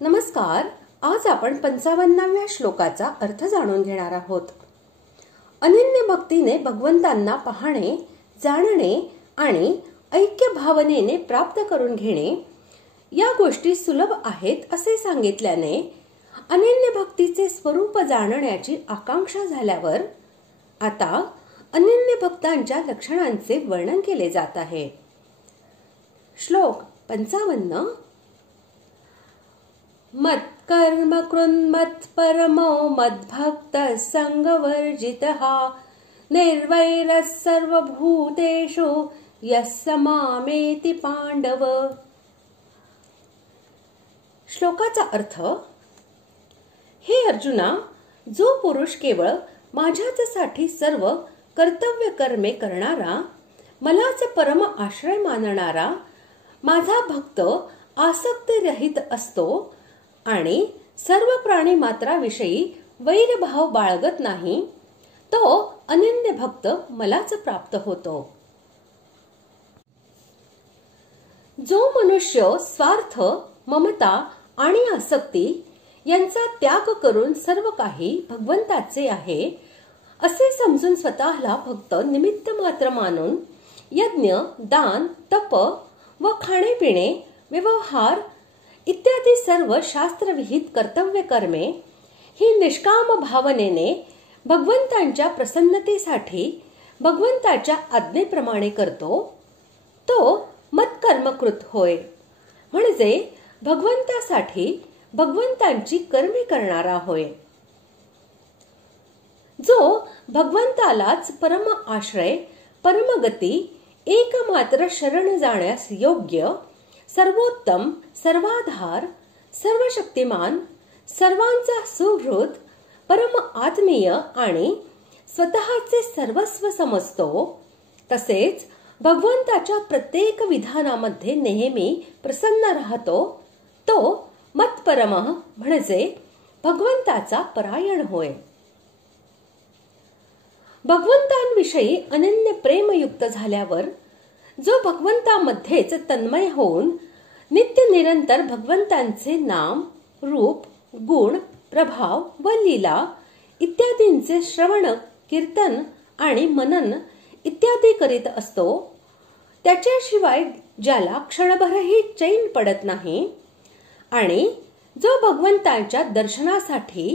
नमस्कार. आज आपण 55व्या श्लोकाचा अर्थ जाणून घेणार आहोत. अनन्य भक्तीने भगवंतांना पाहणे, जाणणे आणि ऐक्य भावनेने प्राप्त करून घेणे या गोष्टी सुलभ आहेत असे सांगितल्याने अनन्य भक्तीचे स्वरूप जाणण्याची आकांक्षा झाल्यावर आता अनन्य भक्तांच्या लक्षणांचे वर्णन केले जात आहे. श्लोक 55. मत्कर्म कृन्मत् परमो मद्भक्त संगवर्जितः निर्वैरः सर्वभूतेषु यस्य मामेति पांडव. श्लोकाचा अर्थ: हे अर्जुना, जो पुरुष केवळ माझ्याच साठी सर्व कर्तव्य कर्मे करणारा, मलाच परम आश्रय मानणारा, माझा भक्त आसक्तीरहित असतो आणि सर्व प्राणी मात्राविषयी वैरभाव बाळगत नाही, तो अनन्य भक्त मलाच प्राप्त होतो. जो मनुष्य स्वार्थ, ममता आणि आसक्ती यांचा त्याग करून सर्व काही भगवंताचे आहे असे समजून स्वतःला फक्त निमित्त मात्र मानून यज्ञ, दान, तप व खाणे-पिणे, व्यवहार इत्यादी सर्व शास्त्रविहित कर्तव्य कर्मे ही निष्काम भावनेने भगवंतांच्या प्रसन्नतेसाठी भगवंताच्या आज्ञेप्रमाणे करतो, तो मत्कर्मकृत होय. म्हणजे भगवंतासाठी भगवंतांची कर्मे करणारा होय. जो भगवंतालाच परम आश्रय, परमगती, एकमात्र शरण जाण्यास योग्य, सर्वोत्तम, सर्वाधार, सर्वशक्तिमान, सर्वांचा सुहृद, परम आत्मीय आणि स्वतःचे सर्वस्व समजतो, तसेच भगवंताच्या प्रत्येक विधानामध्ये नेहमी प्रसन्न राहतो, तो मत्परमः म्हणजे भगवंताचा परायण होय. भगवंतांविषयी अनन्य प्रेमयुक्त झाल्यावर जो भगवंतामध्येच तन्मय होऊन नित्य निरंतर भगवंतांचे नाम, रूप, गुण, प्रभाव व लीला इत्यादींचे श्रवण, कीर्तन आणि मनन इत्यादी करीत असतो, त्याच्याशिवाय ज्याला क्षणभरही चैन पडत नाही आणि जो भगवंतांच्या दर्शनासाठी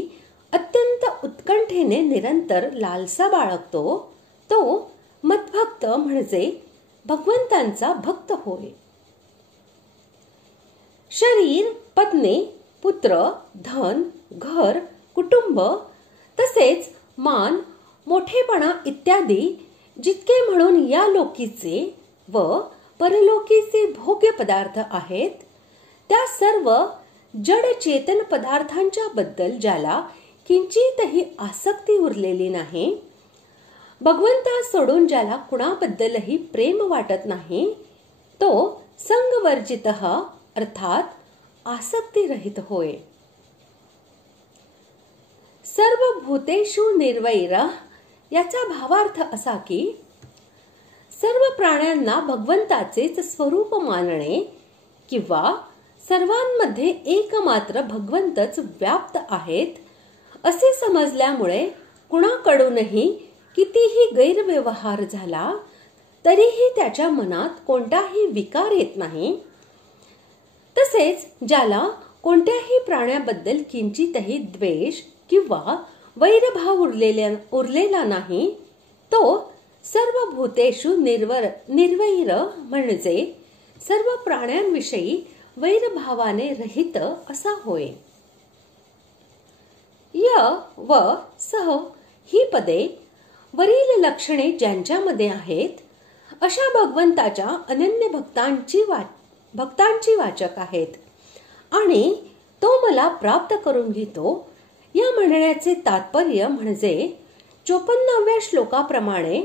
अत्यंत उत्कंठेने निरंतर लालसा बाळगतो, तो मद्भक्त म्हणजे भगवंतांचा भक्त होय. शरीर, पत्नी, पुत्र, धन, घर, कुटुंब तसेच मान, मोठेपणा इत्यादी जितके म्हणून या लोकीचे व परलोकीचे भोग्य पदार्थ आहेत, त्या सर्व जड चेतन पदार्थांच्या बद्दल ज्याला किंचितही आसक्ती उरलेली नाही, भगवंता सोडून ज्याला कुणाबद्दलही प्रेम वाटत नाही, तो संगवर्जितः अर्थात आसक्तीरहित होय. सर्व भूतेषु निर्वैरः याचा भावार्थ असा की सर्व प्राण्यांना भगवंताचेच स्वरूप मानणे किंवा सर्वांमध्ये एकमात्र भगवंतच व्याप्त आहेत असे समजल्यामुळे कुणाकडूनही कितीही गैरव्यवहार झाला तरीही त्याच्या मनात कोणताही विकार येत नाही. तसेच ज्याला कोणत्याही प्राण्याबद्दल किंचितही द्वेष किंवा वैरभाव उरलेला नाही, तो सर्व भूतेषु निर्वैर म्हणजे सर्व प्राण्यांविषयी वैरभावाने रहित असा होय. य व सह ही पदे वरील लक्षणे ज्यांच्यामध्ये आहेत अशा भगवंताच्या अनन्य भक्तांची वाचक आहेत आणि तो मला प्राप्त करून घेतो या म्हणण्याचे तात्पर्य म्हणजे 54व्या श्लोकाप्रमाणे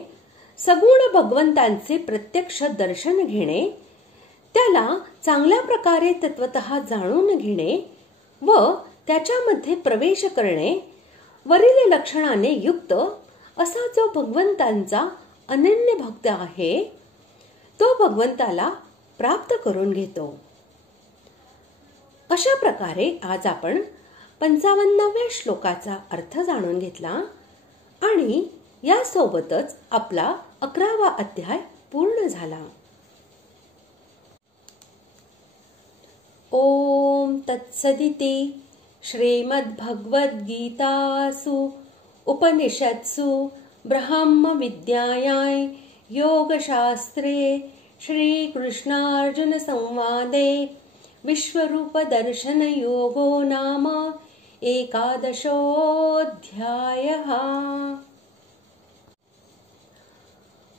सगुण भगवंतांचे प्रत्यक्ष दर्शन घेणे, त्याला चांगल्या प्रकारे तत्वतः जाणून घेणे व त्याच्यामध्ये प्रवेश करणे, वरील लक्षणाने युक्त असा जो भगवंतांचा अनन्य भक्त आहे, तो भगवंताला प्राप्त करून घेतो. अशा प्रकारे आज आपण 55व्या श्लोकाचा अर्थ जाणून घेतला आणि यासोबतच आपला 11वा अध्याय पूर्ण झाला. ओम तत्सदिति श्रीमद्भगवद्गीतासु उपनिषत्सु ब्रह्मविद्यायां योगशास्त्रे श्रीकृष्णार्जुन संवादे विश्वरूपदर्शनयोगो नाम 11ोऽध्यायः.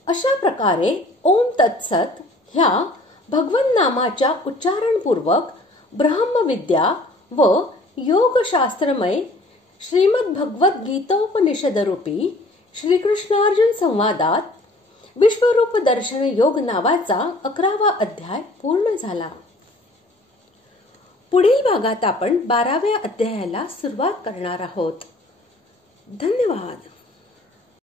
अशा प्रकारे ओम तत्सत ह्या भगवन् नामाच्या उच्चारणपूर्वक ब्रह्मविद्या व योगशास्त्रमय श्रीमद्भगवद्गीतोपनिषदरूपी श्रीकृष्णार्जुन संवादात विश्वरूप दर्शन योग नावाचा 11वा अध्याय पूर्ण झाला. पुढील भागात आपण 12व्या अध्यायाला सुरुवात करणार आहोत. धन्यवाद.